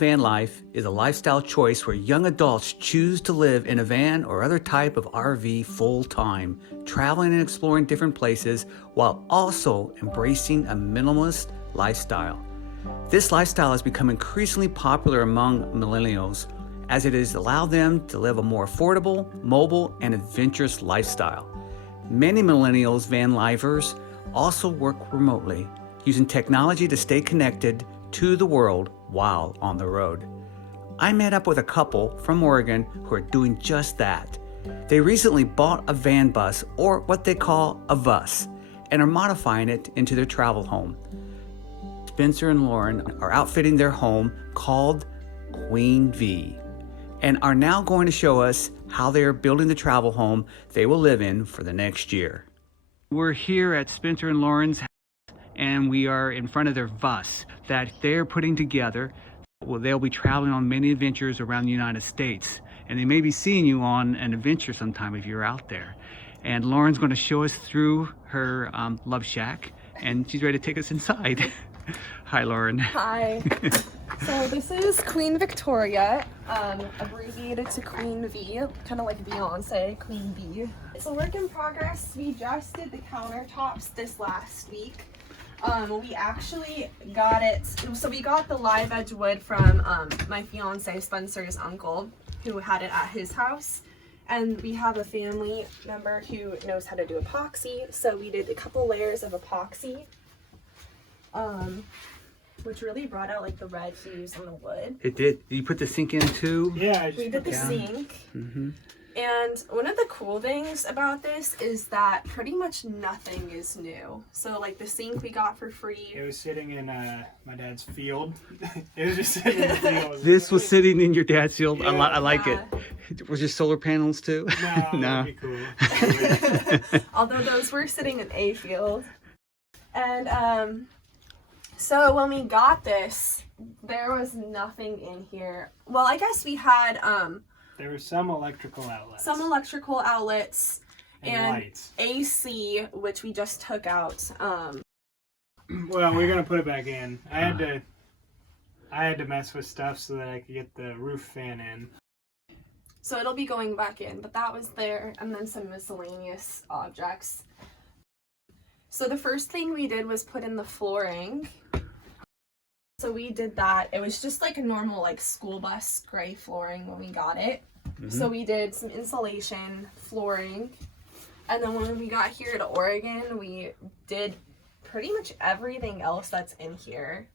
Vanlife is a lifestyle choice where young adults choose to live in a van or other type of RV full-time, traveling and exploring different places while also embracing a minimalist lifestyle. This lifestyle has become increasingly popular among millennials as it has allowed them to live a more affordable, mobile, and adventurous lifestyle. Many millennials van lifers also work remotely, using technology to stay connected to the world while on the road. I met up with a couple from Oregon who are doing just that. They recently bought a van bus, or what they call a bus, and are modifying it into their travel home. Spencer and Lauren are outfitting their home called Queen V and are now going to show us how they are building the travel home they will live in for the next year. We're here at Spencer and Lauren's house, and we are in front of their bus that they're putting together. Well, they'll be traveling on many adventures around the United States, and they may be seeing you on an adventure sometime if you're out there. And Lauren's going to show us through her love shack, and she's ready to take us inside. Hi, Lauren. Hi. So this is Queen Victoria, abbreviated to Queen V, kind of like Beyonce, Queen V. It's a work in progress. We just did the countertops this last week. We actually got it, so we got the live edge wood from my fiance Spencer's uncle, who had it at his house. And we have a family member who knows how to do epoxy, so we did a couple layers of epoxy. Which really brought out like the red hues on the wood. It did. You put the sink in too? Yeah, we did the sink. Mm-hmm. And one of the cool things about this is that pretty much nothing is new. So like the sink we got for free. It was sitting in my dad's field. It was just sitting in the field. This was sitting in your dad's field. Yeah. I like it. Was there solar panels too? No, No. that'd be cool. Although those were sitting in a field. And so when we got this, there was nothing in here. Well, I guess we had There were some electrical outlets. And lights. AC, which we just took out. Well, we're gonna put it back in. I had to mess with stuff so that I could get the roof fan in. So it'll be going back in, but that was there, and then some miscellaneous objects. So the first thing we did was put in the flooring. So we did that. It was just like a normal like school bus gray flooring when we got it. Mm-hmm. So we did some insulation, flooring, and then when we got here to Oregon, we did pretty much everything else that's in here.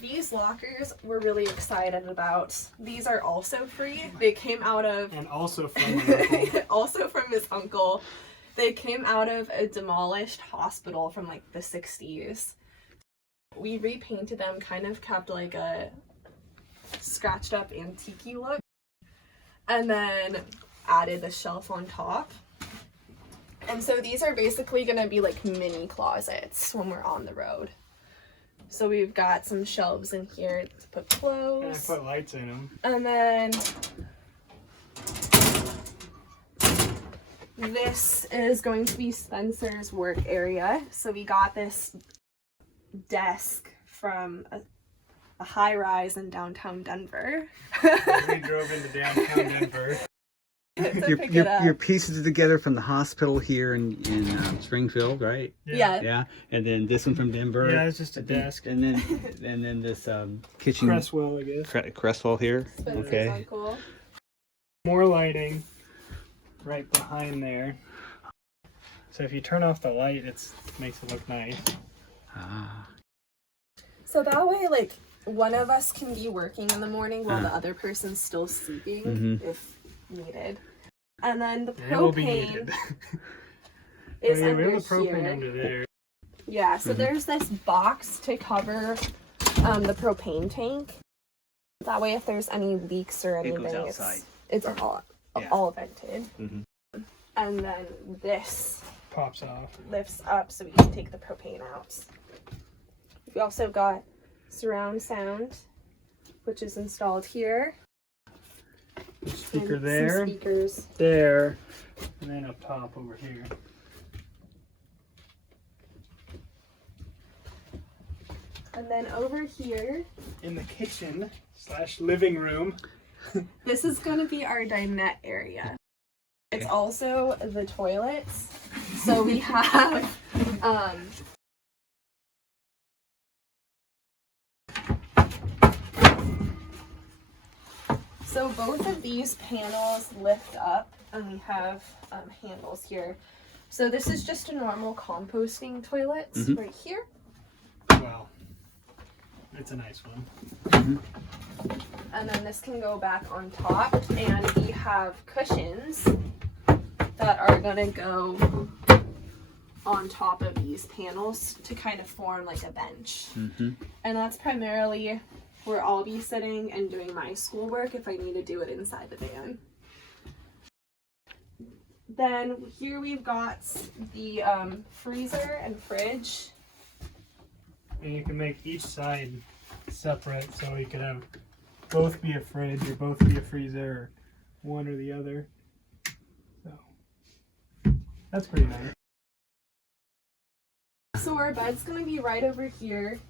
These lockers we're really excited about. These are also free. They came out of... And also from my uncle. Also from his uncle. They came out of a demolished hospital from like the 60s. We repainted them, kind of kept like a scratched up antique look, and then added the shelf on top. And so these are basically going to be like mini closets when we're on the road. So we've got some shelves in here to put clothes. And I put lights in them. And then this is going to be Spencer's work area. So we got this desk from a high rise in downtown Denver. We drove into downtown Denver. Your pieces are together from the hospital here in Springfield, right? Yeah. Yeah. And then this one from Denver. Yeah, it's just a desk. And then this kitchen. Cresswell, I guess. Cresswell here. Spencer's Okay. uncle. More lighting right behind there. So if you turn off the light, it makes it look nice. Ah. So that way, like, one of us can be working in the morning while the other person's still sleeping, if needed. And then the It will be propane needed. is we under have the propane here. under there. Yeah, so there's this box to cover the propane tank. That way, if there's any leaks or anything, goes outside. it's all vented. Mm-hmm. And then this Pops off. lifts up so we can take the propane out. We also got surround sound, which is installed here. Speaker And there. some speakers. There. And then up top over here. And then over here, in the kitchen / living room. this is going to be our dinette area. It's also the toilets. So we have so both of these panels lift up, and we have handles here. So this is just a normal composting toilet right here. Wow. It's a nice one. And then this can go back on top, and we have cushions that are gonna go on top of these panels to kind of form like a bench. And that's primarily where I'll be sitting and doing my schoolwork if I need to do it inside the van. Then here we've got the freezer and fridge. And you can make each side separate, so you could have both be a fridge or both be a freezer, or one or the other. So that's pretty nice. So our bed's gonna be right over here,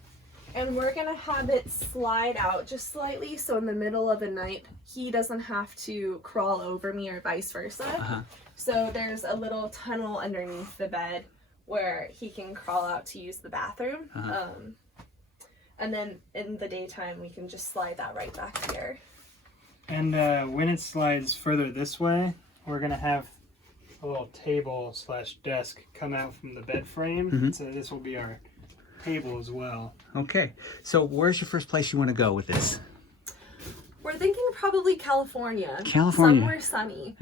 and we're gonna have it slide out just slightly, so in the middle of the night he doesn't have to crawl over me or vice versa. So there's a little tunnel underneath the bed where he can crawl out to use the bathroom. And then in the daytime we can just slide that right back here. And when it slides further this way, we're gonna have a little table / desk come out from the bed frame. So this will be our table as well. Okay, so where's your first place you want to go with this? We're thinking probably California. California. Somewhere sunny.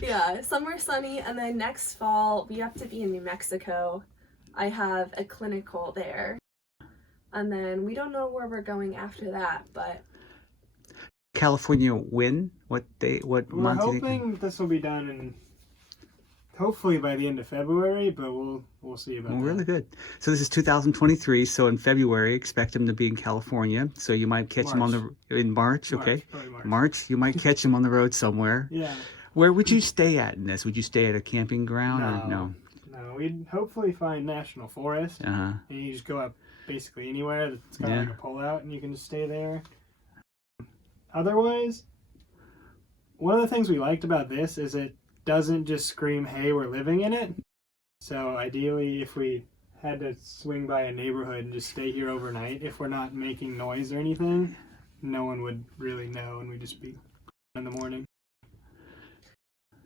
Yeah, somewhere sunny. And then next fall, we have to be in New Mexico. I have a clinical there. And then we don't know where we're going after that, but... California when? What day? What We're month? hoping this will be done in hopefully by the end of February, but we'll see about that. Really good. So this is 2023. So in February, expect him to be in California. So you might catch him in March. Okay, March. You might catch him on the road somewhere. Yeah. Where would you stay at in this? Would you stay at a camping ground or no? No, we'd hopefully find national forest, and you just go up basically anywhere that's got like a pull-out, and you can just stay there. Otherwise, one of the things we liked about this is it doesn't just scream, hey, we're living in it. So ideally, if we had to swing by a neighborhood and just stay here overnight, if we're not making noise or anything, no one would really know, and we'd just be in the morning.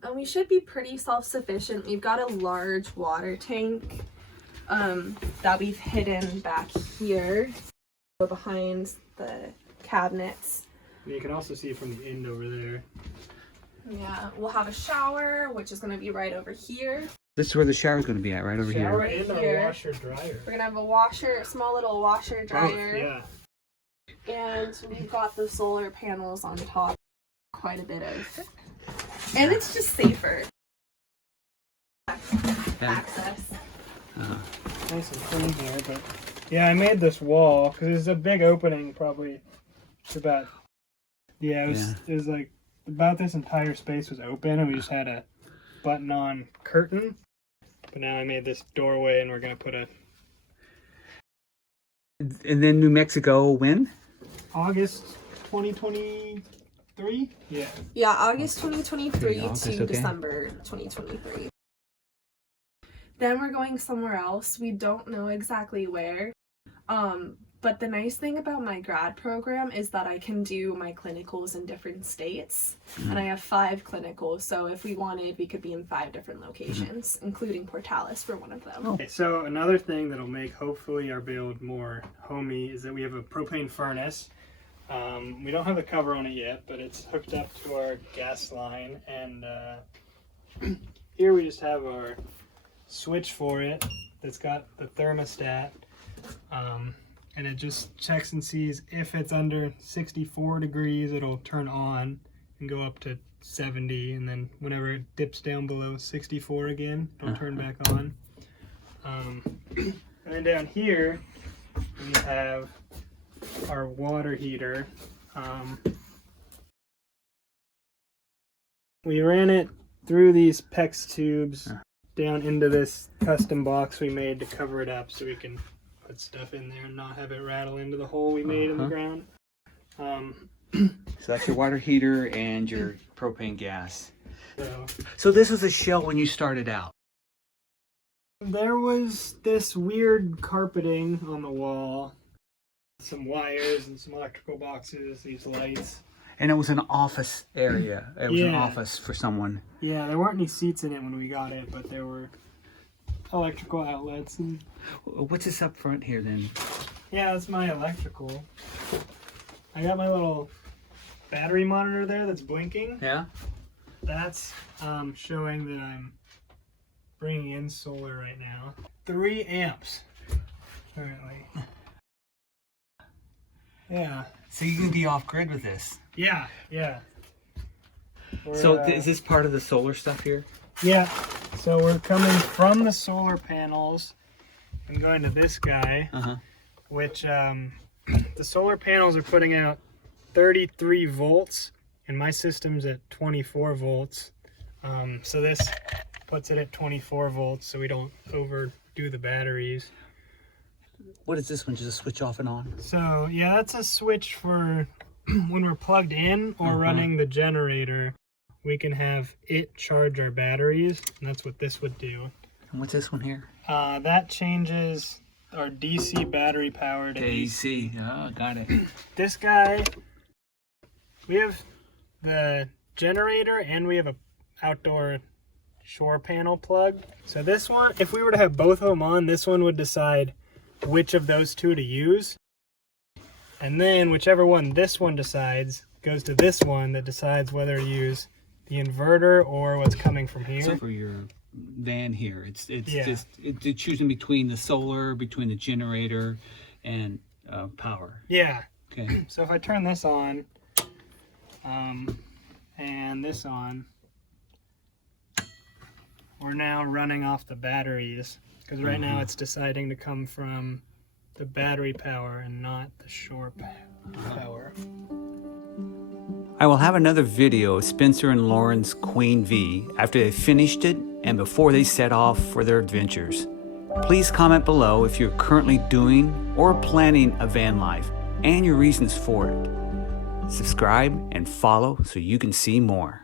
And we should be pretty self-sufficient. We've got a large water tank that we've hidden back here behind the cabinets. You can also see from the end over there. Yeah, we'll have a shower, which is going to be right over here. This is where the shower's going to be at, right over Shower here. and our washer dryer. We're going to have a washer, a small little washer dryer. Yeah. And we've got the solar panels on top. Quite a bit of... And it's just safer. Access. Nice and clean here, but yeah, I made this wall because there's a big opening, probably about it was like about this entire space was open, and we just had a button-on curtain. But now I made this doorway, and we're gonna put a. And then New Mexico when? August 2023. Yeah. Yeah, August 2023 August, to December 2023. Then we're going somewhere else. We don't know exactly where. But the nice thing about my grad program is that I can do my clinicals in different states. And I have 5 clinicals. So if we wanted, we could be in 5 different locations, including Portales for one of them. Okay, so another thing that'll make hopefully our build more homey is that we have a propane furnace. We don't have the cover on it yet, but it's hooked up to our gas line, and here we just have our switch for it that's got the thermostat, and it just checks and sees if it's under 64 degrees, it'll turn on and go up to 70, and then whenever it dips down below 64 again, it'll turn back on. And then down here we have our water heater. We ran it through these PEX tubes down into this custom box we made to cover it up so we can put stuff in there and not have it rattle into the hole we made in the ground. So that's your water heater and your propane gas. So So this was a shell when you started out. there was this weird carpeting on the wall, some wires and some electrical boxes, these lights. And it was an office area. It was an Yeah. office for someone. Yeah, there weren't any seats in it when we got it, but there were electrical outlets. And What's this up front here then? yeah, that's my electrical. I got my little battery monitor there that's blinking. Yeah? That's showing that I'm bringing in solar right now. 3 amps currently. Yeah. So you can be off grid with this. Yeah, yeah. So is this part of the solar stuff here? Yeah, so we're coming from the solar panels and going to this guy, which the solar panels are putting out 33 volts, and my system's at 24 volts. So this puts it at 24 volts so we don't overdo the batteries. What is this one? Just a switch off and on? So yeah, that's a switch for when we're plugged in or running the generator. We can have it charge our batteries, and that's what this would do. And what's this one here? That changes our DC battery power to AC. AC. Oh, got it. This guy, we have the generator and we have a outdoor shore panel plug. So this one, if we were to have both of them on, this one would decide which of those two to use. And then whichever one this one decides goes to this one that decides whether to use the inverter or what's coming from here. So for your van here, it's Yeah. just it's choosing between the solar, between the generator, and power. Yeah. Okay. So if I turn this on, and this on, we're now running off the batteries, because right now it's deciding to come from the battery power and not the shore power. I will have another video of Spencer and Lauren's Queen V after they finished it and before they set off for their adventures. Please comment below if you're currently doing or planning a van life and your reasons for it. Subscribe and follow so you can see more.